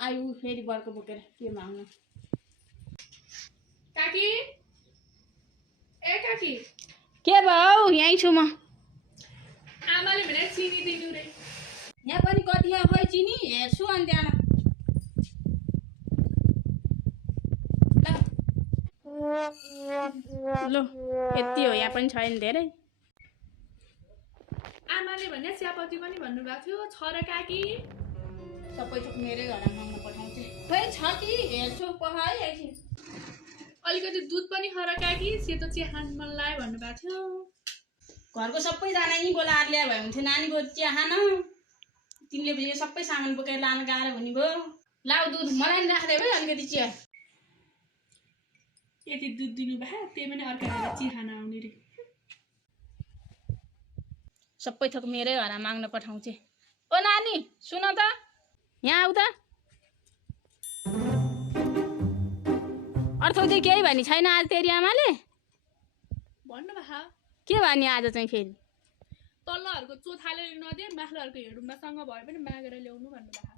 आयु फेरि बर्को बोकेर के माग्नु। काकी ए काकी के भयो यहीँ छु म। आमाले भने चिनी दिनु रे। यहाँ पनि कति खै चिनी हेर्छु अनि त्यहाँ ल यति हो, यहाँ पनि छैन धेरै। आमाले भने चियापत्ती पनि भन्नुभएको थियो छ र काकी। सबै थोक मेरै घरमा माग्न पठाउँछु। खै छ कि हेर्छु पखाइ एकछिन। अलिकति दुध पनि खा र काकी, सेतो चिया खान मन लाग्यो भन्नुभएको थियो। घरको सबैजना यहीँ बोलाएर ल्याए भयो हुन्थ्यो नानीको चिया खान। तिमीले यो सबै सामान बोकेर लान गाह्रो हुने भयो। लाउ दुध मलाई नि राख्दै भयो अलिकति चिया। यति दुध दिनुभयो त्यही पनि अर्को आएर चिया खान आउने रे। सबै थोक मेरै घरमा माग्न पठाउँछु। ओ नानी सुन त, यहाँ आऊ त। अर्थौँदै केही भनी छैन आज तेरी आमाले? भन्नुभयो के भने आज चाहिँ फेरि? तल्लोहरूको चोथाले नदिए माथिल्लोहरूको हेडुम्बासँग भए पनि मागेर ल्याउनु भन्नुभयो।